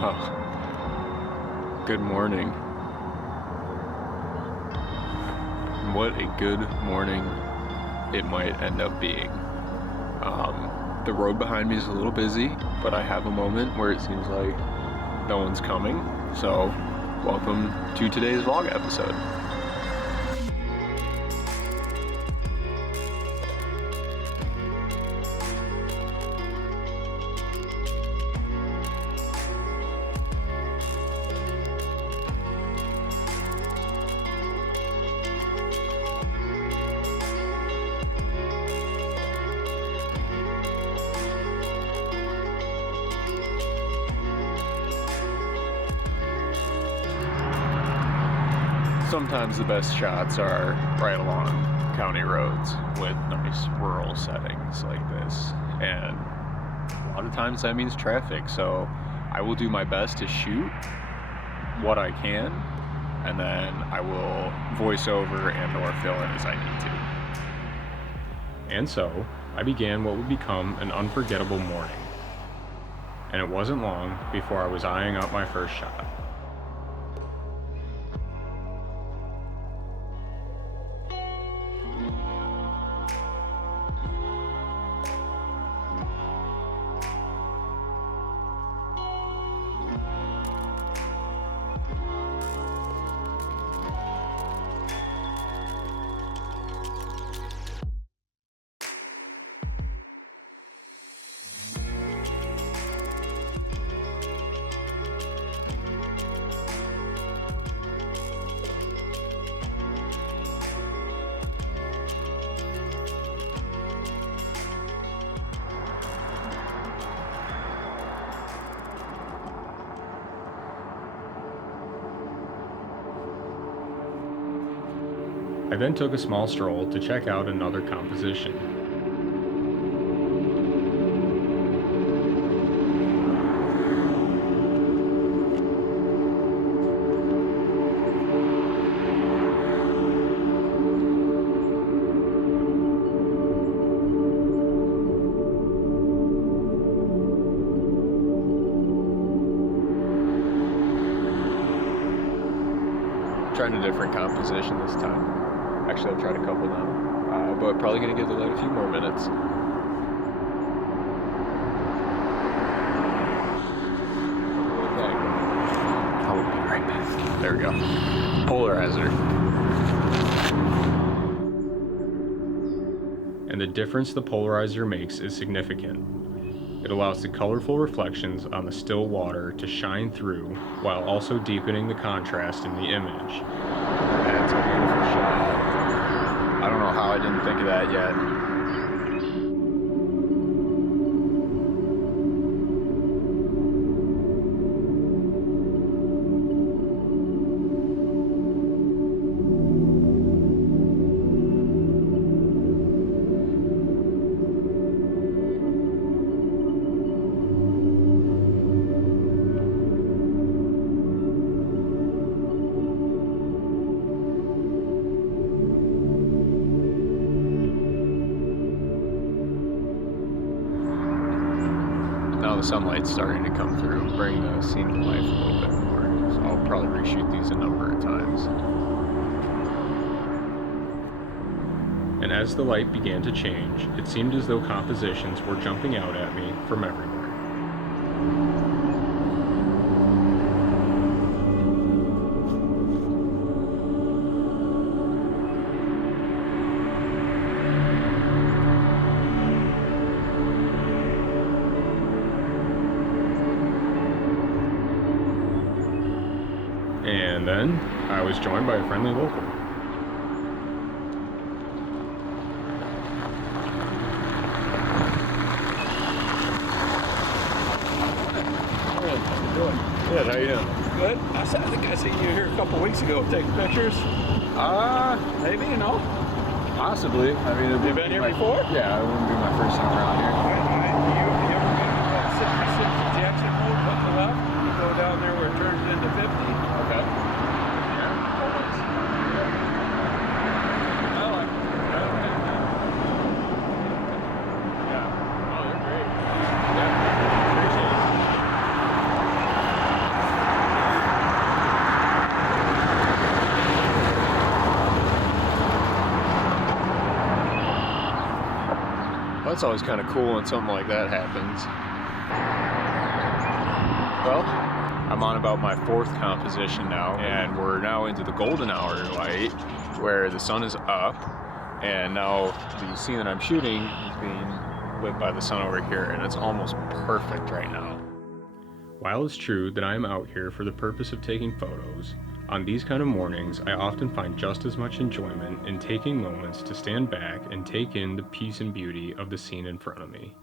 Well, good morning. What a good morning it might end up being. The road behind me is a little busy, but I have a moment where it seems like no one's coming. So, welcome to today's vlog episode. Sometimes the best shots are right along county roads with nice rural settings like this, and a lot of times that means traffic, so I will do my best to shoot what I can, and then I will voice over and or fill in as I need to. And so I began what would become an unforgettable morning, and it wasn't long before I was eyeing up my first shot. I then took a small stroll to check out another composition. Trying a different composition this time. Actually, I've tried a couple now, but probably going to give the light a few more minutes. Okay. I will be right back. There we go. Polarizer. And the difference the polarizer makes is significant. It allows the colorful reflections on the still water to shine through while also deepening the contrast in the image. That's a beautiful shot. I don't know how I didn't think of that yet. Now the sunlight's starting to come through, bring the scene to life a little bit more. So I'll probably reshoot these a number of times. And as the light began to change, it seemed as though compositions were jumping out at me from everywhere. And then I was joined by a friendly local. Good, how you doing? Good. I think I seen you here a couple weeks ago taking pictures. Maybe, you know? Possibly. I mean, you been here before? Yeah, it wouldn't be my first time around here. You ever been to 66 Jackson Road, up the left? You go down there where it turns into 50. Okay. Yeah, always. I like it. Yeah. Oh, they're great. Yeah, appreciate it. That's always kind of cool when something like that happens. Well, I'm on about my 4th composition now, and we're now into the golden hour light, where the sun is up, and now the scene that I'm shooting is being lit by the sun over here, and it's almost perfect right now. While it's true that I am out here for the purpose of taking photos, on these kind of mornings, I often find just as much enjoyment in taking moments to stand back and take in the peace and beauty of the scene in front of me.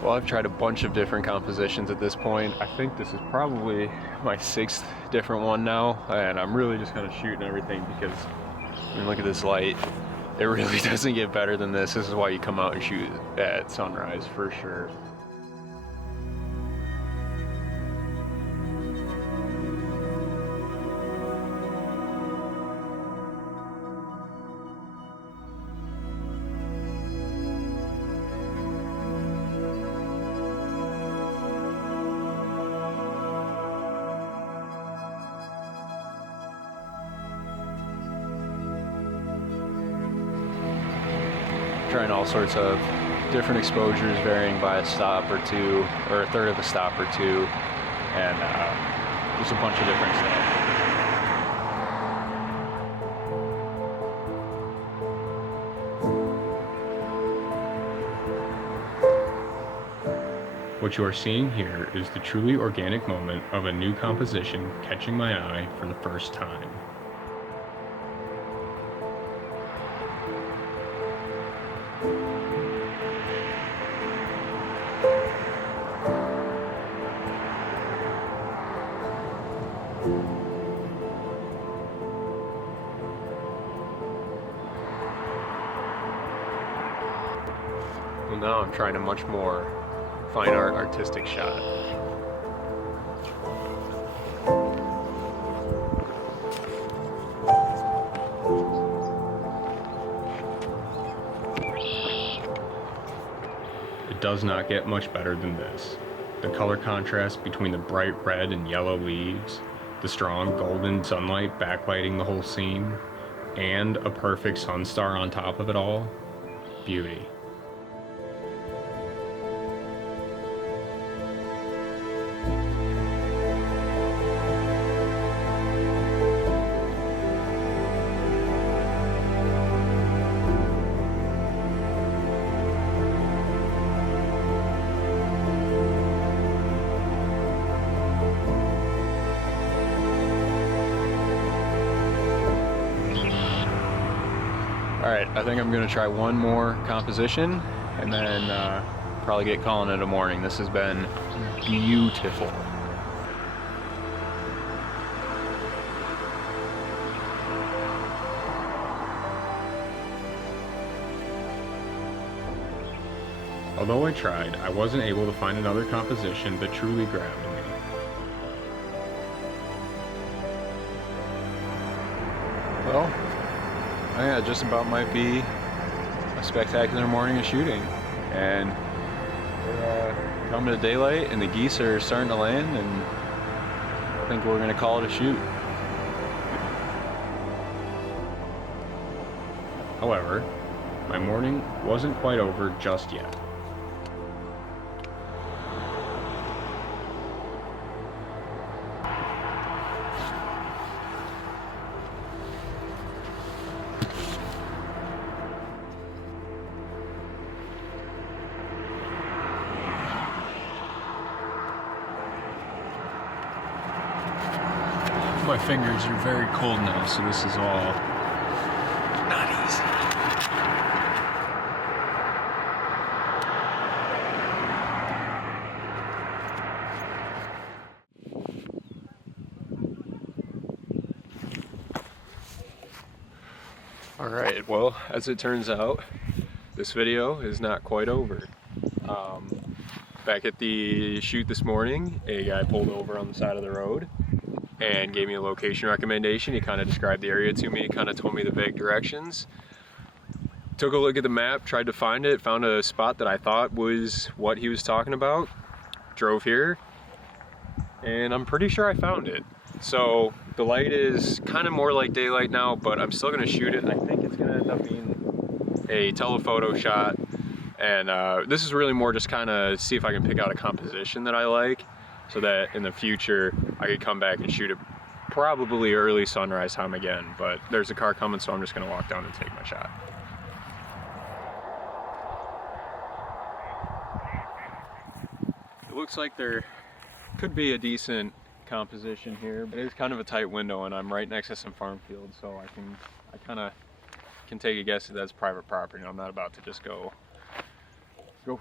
Well, I've tried a bunch of different compositions at this point. I think this is probably my 6th different one now, and I'm really just kind of shooting everything because, I mean, look at this light. It really doesn't get better than this. This is why you come out and shoot at sunrise for sure. Trying all sorts of different exposures, varying by a stop or two, or a third of a stop or two, and just a bunch of different stuff. What you are seeing here is the truly organic moment of a new composition catching my eye for the first time. Well, now I'm trying a much more fine art artistic shot. It does not get much better than this. The color contrast between the bright red and yellow leaves, the strong golden sunlight backlighting the whole scene, and a perfect sun star on top of it all. Beauty. Alright, I think I'm going to try one more composition and then probably get calling it a morning. This has been beautiful. Although I tried, I wasn't able to find another composition that truly grabbed me. Well, I think that just about might be a spectacular morning of shooting. And we're coming to daylight and the geese are starting to land, and I think we're going to call it a shoot. However, my morning wasn't quite over just yet. My fingers are very cold now, so this is all not easy. Alright, well, as it turns out, this video is not quite over. Back at the shoot this morning, a guy pulled over on the side of the road and gave me a location recommendation. He kind of described the area to me, kind of told me the vague directions. Took a look at the map, tried to find it, found a spot that I thought was what he was talking about, drove here, and I'm pretty sure I found it. So the light is kind of more like daylight now, but I'm still gonna shoot it. I think it's gonna end up being a telephoto shot. And this is really more just kind of see if I can pick out a composition that I like, so that in the future I could come back and shoot it probably early sunrise time again. But there's a car coming, so I'm just gonna walk down and take my shot. It looks like there could be a decent composition here, but it's kind of a tight window and I'm right next to some farm fields, so I kind of can take a guess that that's private property. I'm not about to just go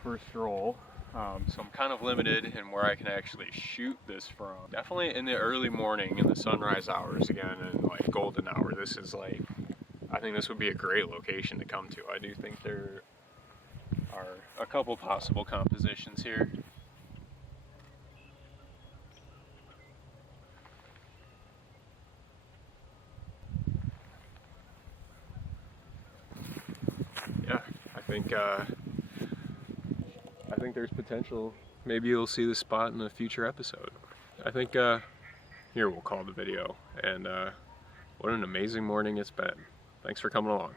for a stroll. So I'm kind of limited in where I can actually shoot this from. Definitely in the early morning, in the sunrise hours again, and like golden hour. This is like, I think this would be a great location to come to. I do think there are a couple possible compositions here. Yeah, I think there's potential. Maybe you'll see this spot in a future episode. I think here we'll call the video. And what an amazing morning it's been. Thanks for coming along.